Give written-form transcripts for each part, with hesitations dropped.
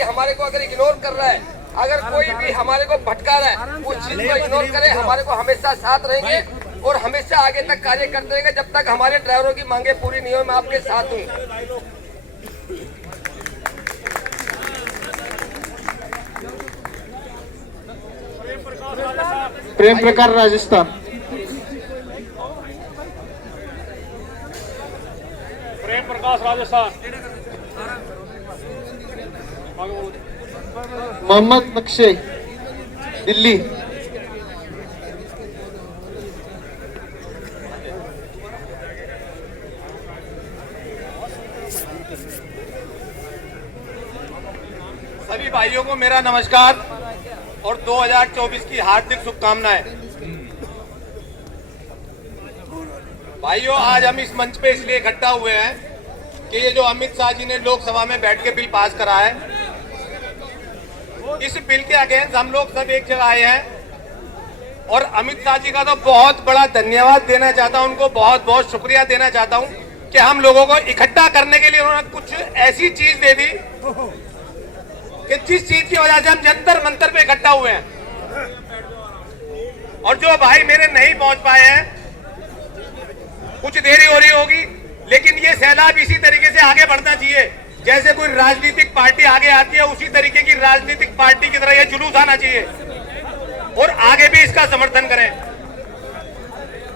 कि हमारे को अगर इग्नोर कर रहा है, अगर कोई भी हमारे को भटका रहा है, उस चीज को इग्नोर करे। हमारे को हमेशा साथ रहेंगे और हमेशा आगे तक कार्य करते रहेंगे जब तक हमारे ड्राइवरों की मांगे पूरी नहीं हो। मैं आपके साथ हूँ। प्रेम प्रकाश राजस्थान। प्रेम प्रकाश राजस्थान। मोहम्मद नक्शे दिल्ली। सभी भाइयों को मेरा नमस्कार और 2024 की हार्दिक शुभकामनाएं। भाइयों, आज हम इस मंच पे इसलिए इकट्ठा हुए हैं कि ये जो अमित शाह जी ने लोकसभा में बैठ के बिल पास करा है, इस बिल के अगेंस्ट हम लोग सब एक जगह आए हैं और अमित शाह जी का तो बहुत बड़ा धन्यवाद देना चाहता हूं, उनको बहुत बहुत शुक्रिया देना चाहता हूं कि हम लोगों को इकट्ठा करने के लिए उन्होंने कुछ ऐसी चीज दे दी कि जिस चीज की वजह से हम जंतर मंतर पे इकट्ठा हुए हैं। और जो भाई मेरे नहीं पहुंच पाए हैं, कुछ देरी हो रही होगी, लेकिन ये सैलाब इसी तरीके से आगे बढ़ना चाहिए। जैसे कोई राजनीतिक पार्टी आगे आती है, उसी तरीके की राजनीतिक पार्टी की तरह ये जुलूस आना चाहिए और आगे भी इसका समर्थन करें।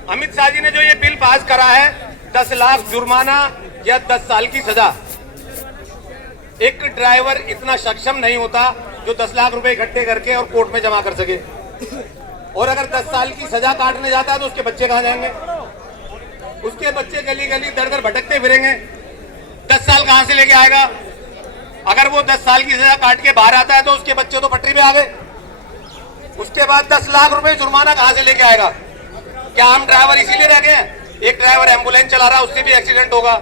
अमित शाह जी ने जो ये बिल पास करा है, 10 लाख जुर्माना या 10 साल की सजा। एक ड्राइवर इतना सक्षम नहीं होता जो 10 लाख रुपए इकट्ठे करके और कोर्ट में जमा कर सके। और अगर 10 साल की सजा काटने जाता है तो उसके बच्चे कहां जाएंगे? उसके बच्चे गली गली दर दर भटकते फिरेंगे। 10 साल कहां से लेके आएगा? अगर वो 10 साल की सजा काट के बाहर आता है तो उसके बच्चे तो पटरी पे आ गए। उसके बाद 10 लाख रुपए जुर्माना कहां से लेके आएगा? क्या हम ड्राइवर इसीलिए रह गए हैं? एक ड्राइवर एम्बुलेंस चला रहा है, उससे भी एक्सीडेंट होगा।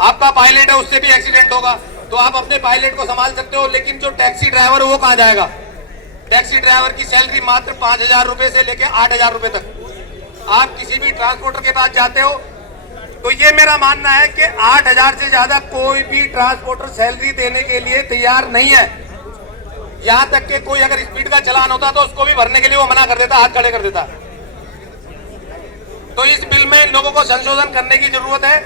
आपका पायलट है, उससे भी एक्सीडेंट होगा। तो आप अपने पायलट को संभाल सकते हो, लेकिन जो टैक्सी ड्राइवर है वो कहां जाएगा? टैक्सी ड्राइवर की सैलरी मात्र 5,000 रुपए से लेकर 8,000 रुपए तक। आप किसी भी ट्रांसपोर्टर के पास जाते हो तो ये मेरा मानना है कि 8,000 से ज्यादा कोई भी ट्रांसपोर्टर सैलरी देने के लिए तैयार नहीं है। यहां तक कि कोई अगर स्पीड का चलान होता तो उसको भी भरने के लिए वो मना कर देता, हाथ खड़े कर देता। तो इस बिल में इन लोगों को संशोधन करने की जरूरत है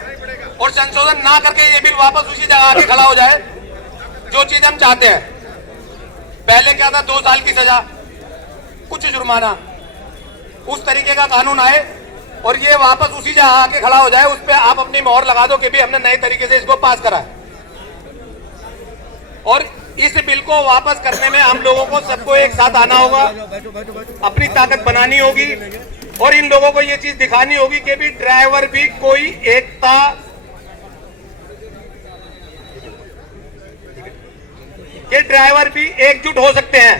और संशोधन ना करके ये बिल वापस उसी जगह आके खड़ा हो जाए जो चीज हम चाहते हैं। पहले क्या था? 2 साल की सजा, कुछ जुर्माना, उस तरीके का कानून आए और ये वापस उसी जगह आके खड़ा हो जाए। उस पर आप अपनी मोहर लगा दो कि भी हमने नए तरीके से इसको पास करा है। और इस बिल को वापस करने में हम लोगों को सबको एक साथ आना होगा, अपनी ताकत बनानी होगी और इन लोगों को ये चीज दिखानी होगी कि भी ड्राइवर भी कोई एकता, ये ड्राइवर भी एकजुट हो सकते हैं।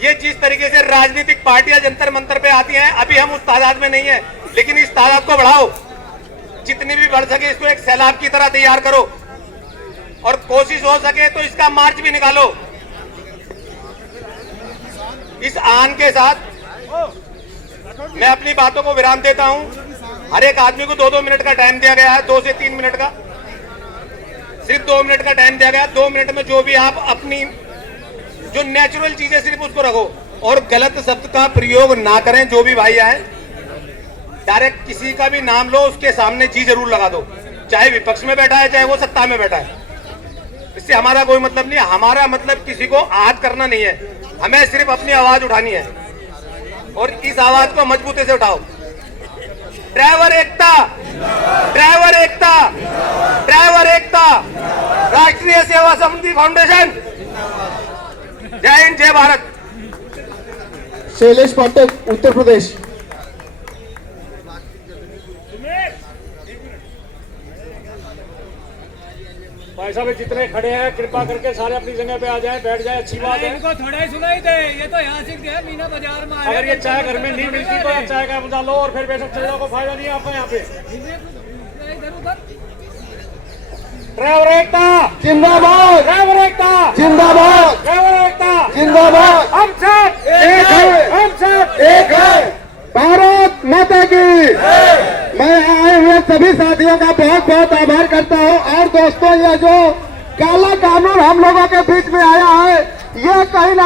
ये जिस तरीके से राजनीतिक पार्टियां जंतर मंतर पे आती हैं, अभी हम उस तादाद में नहीं है, लेकिन इस तादाद को बढ़ाओ, जितनी भी बढ़ सके इसको एक सैलाब की तरह तैयार करो और कोशिश हो सके तो इसका मार्च भी निकालो। इस आन के साथ मैं अपनी बातों को विराम देता हूं। हर एक आदमी को 2-2 मिनट का टाइम दिया गया है, 2 से 3 मिनट का, सिर्फ 2 मिनट का टाइम दिया गया। 2 मिनट में जो भी आप अपनी जो नेचुरल चीजें सिर्फ उसको रखो और गलत शब्द का प्रयोग ना करें। जो भी भाई आए, डायरेक्ट किसी का भी नाम लो, उसके सामने जी जरूर लगा दो, चाहे विपक्ष में बैठा है चाहे वो सत्ता में बैठा है। इससे हमारा कोई मतलब नहीं है। हमारा मतलब किसी को आहत करना नहीं है, हमें सिर्फ अपनी आवाज उठानी है और इस आवाज को मजबूती से उठाओ। ड्राइवर एकता, ड्राइवर एकता, ड्राइवर एकता। राष्ट्रीय सेवा समिति फाउंडेशन। जय हिंद, जय भारत। शैलेश पाठक उत्तर प्रदेश। भाई साहब जितने खड़े हैं कृपा करके सारे अपनी जगह पे आ जाएं, बैठ जाएं, अच्छी बात है। इनको थोड़ा ही सुनाई दे, ये तो यहाँ से गया मीना बाजार में। अगर ये चाय घर में नहीं मिलती तो आप चाय का मजा लो और फिर बेशक चले जाओ, कोई फायदा नहीं है आपका यहाँ पे। ड्राइवर एकता जिंदाबाद, ड्राइवर एकता जिंदाबाद, ड्राइवर एकता जिंदाबाद। हम सब एक है, हम सब एक है। भारत माता की। मैं आए हुए सभी साथियों का बहुत बहुत आभार करता हूँ। और दोस्तों, ये जो काला कानून हम लोगों के बीच में आया है,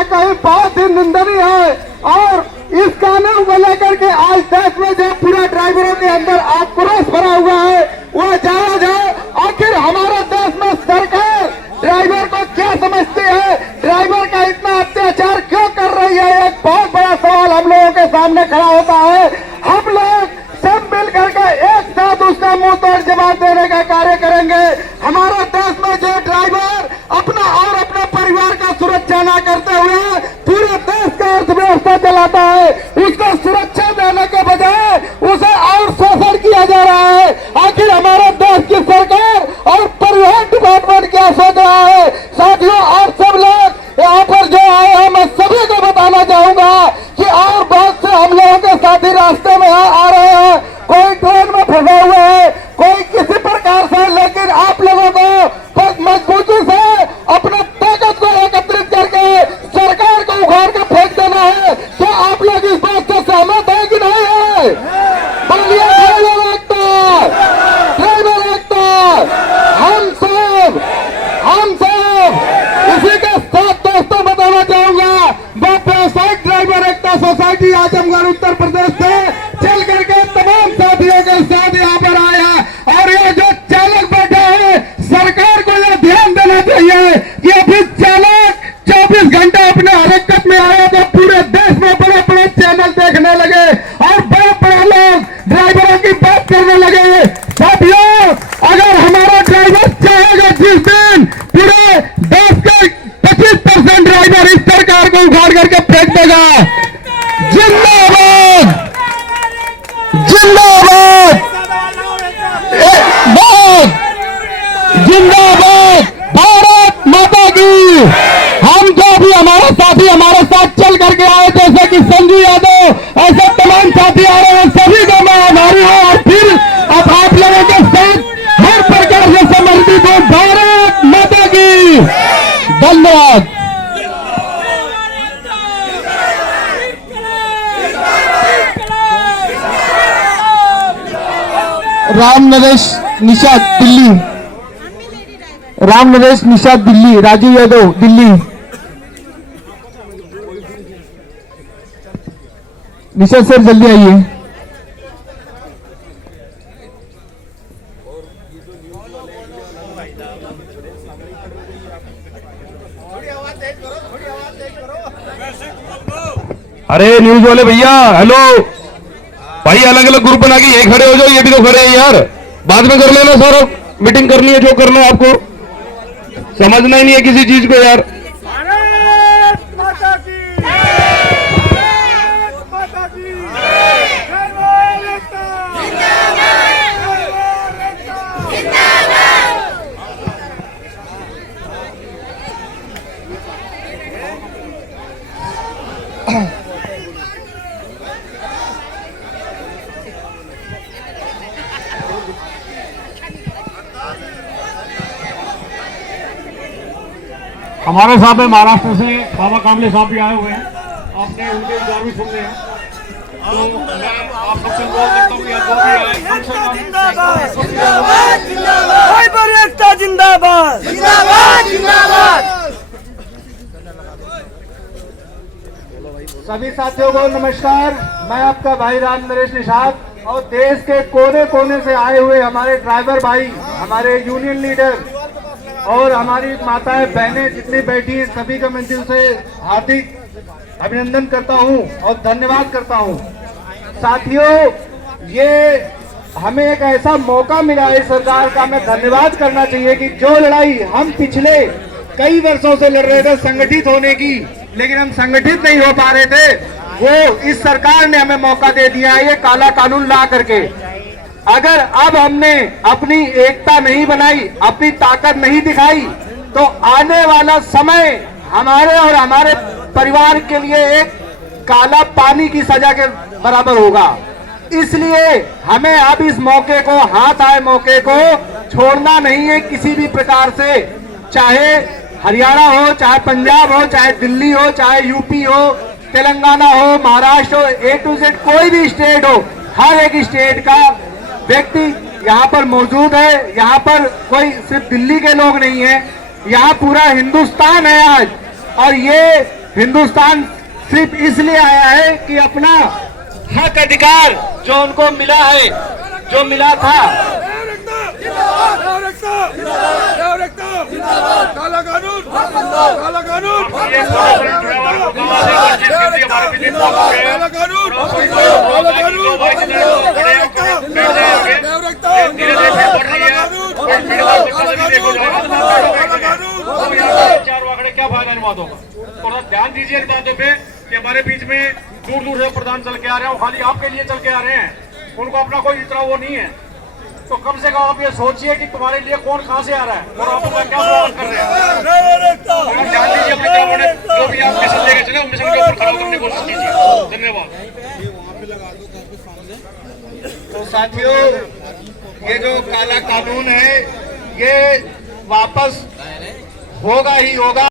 ना कहीं बहुत ही निंदनीय है। और इस कानून को लेकर के आज देश में जो पूरा ड्राइवरों के अंदर आक्रोश भरा हुआ है वह जाना जाए। आखिर हमारे देश में सरकार ड्राइवर को क्या समझती है, ड्राइवर का इतना अत्याचार क्यों कर रही है, एक बहुत बड़ा सवाल हम लोगों के सामने खड़ा होता है। हम लोग सब मिल करके एक साथ उसका मुंह तोड़ जवाब देने का कार्य करेंगे। हमारे देश में जो ड्राइवर अपना और अपने परिवार का सुरक्षा न करते हुए पूरे देश का अर्थव्यवस्था चलाता है, उसको सुरक्षा देने के बजाय उसे और शोषण किया जा रहा है। आखिर हमारे देश की सरकार और परिवहन डिपार्टमेंट क्या सोच रहा है? साथियों और सब लोग यहाँ पर जो आए हैं, मैं सभी को बताना चाहूंगा कि और बहुत से हम लोगों के साथी रास्ते में आ रहे हैं, कोई ट्रेन में फंसा हुआ है, कोई किसी प्रकार से, लेकिन आप लोगों को मजबूती से अपने ताकत को एकत्रित करके सरकार को उखाड़ के फेंक देना है। तो आप लोग इस बात से सहमत है कि नहीं है? बोलिए ड्राइवर एकता, ड्राइवर एकता, हम सब इसी के साथ दोस्तों बताना चाहूंगा, मैं व्यावसायिक ड्राइवर एकता सोसाइटी आजमगढ़ उत्तर प्रदेश से चल करके तमाम साथियों के साथ यहाँ पर आया। और ये जो चालक बैठा है, सरकार को यह ध्यान देना चाहिए कि अभी चालक 24 घंटे अपने हरकत में आया तो पूरे देश में बड़े बड़े चैनल देखने लगे और बड़े बड़े लोग ड्राइवरों की बात करने लगे। साथियों, अगर हमारा ड्राइवर चाहेगा जिस दिन पूरे देश के 25% ड्राइवर इस सरकार को उखाड़ करके फेंक देगा। जिंदाबाद, जिंदाबाद, जिंदाबाद, भारत माता की। हम जो भी हमारे साथी हमारे साथ चल करके आए, जैसे कि संजू यादव, ऐसे तमाम साथी आ रहे हैं, सभी को मैं आभारी हूं। और फिर अब आप लोगों के साथ हर प्रकार से समर्पित हूं। भारत माता की। धन्यवाद। राम नरेश निषाद दिल्ली, राम नरेश निषाद दिल्ली, राजू यादव दिल्ली। निषाद सर जल्दी आइए। अरे न्यूज वाले भैया, हेलो भाई, अलग अलग ग्रुप बना के ये खड़े हो जाओ, ये भी तो खड़े हैं यार। बाद में कर लेना सर, मीटिंग करनी है, जो करना है आपको, समझना ही नहीं है किसी चीज को यार। हमारे साथ में महाराष्ट्र से बाबा कामले साहब भी आए हुए हैं, आपने उनके विचार भी सुनने हैं। तो मैं आप सबसे बोल सकता हूँ कि जो भी आए, कम से कम एकता जिंदाबाद, जिंदाबाद, जिंदाबाद। सभी साथियों को नमस्कार। मैं आपका भाई राम नरेश निषाद और देश के कोने कोने से आए हुए हमारे ड्राइवर भाई, हमारे यूनियन लीडर और हमारी माताएं बहनें जितनी बैठी हैं, सभी का मैं दिल से हार्दिक अभिनंदन करता हूं और धन्यवाद करता हूं। साथियों, ये हमें एक ऐसा मौका मिला है सरकार का, मैं धन्यवाद करना चाहिए कि जो लड़ाई हम पिछले कई वर्षों से लड़ रहे थे संगठित होने की, लेकिन हम संगठित नहीं हो पा रहे थे, वो इस सरकार ने हमें मौका दे दिया है ये काला कानून ला करके। अगर अब हमने अपनी एकता नहीं बनाई, अपनी ताकत नहीं दिखाई, तो आने वाला समय हमारे और हमारे परिवार के लिए एक काला पानी की सजा के बराबर होगा। इसलिए हमें अब इस मौके को, हाथ आए मौके को छोड़ना नहीं है किसी भी प्रकार से, चाहे हरियाणा हो, चाहे पंजाब हो, चाहे दिल्ली हो, चाहे यूपी हो, तेलंगाना हो, महाराष्ट्र हो, A to Z कोई भी स्टेट हो, हर एक स्टेट का व्यक्ति यहाँ पर मौजूद है। यहाँ पर कोई सिर्फ दिल्ली के लोग नहीं है, यहाँ पूरा हिंदुस्तान है आज। और ये हिंदुस्तान सिर्फ इसलिए आया है कि अपना हक अधिकार जो उनको मिला है, जो मिला था, काला कानून, काला कानून, क्या फायदा इन बातों का? थोड़ा ध्यान दीजिए इन बातों पे कि हमारे बीच में दूर दूर से प्रधान चल के आ रहे हैं, वो खाली आपके लिए चल के आ रहे हैं, उनको अपना कोई इतना वो नहीं है। तो कम से कम आप ये सोचिए कि तुम्हारे लिए कौन कहां से आ रहा है और आप उनका क्या स्वागत कर रहे हैं। ध्यान दीजिए अपने कामों में, जो भी आप मिशन लेके चले मिशन के ऊपर खड़ा होकर अपनी कोशिश कीजिए। धन्यवाद। तो साथियों, ये जो काला कानून है ये वापस होगा ही होगा।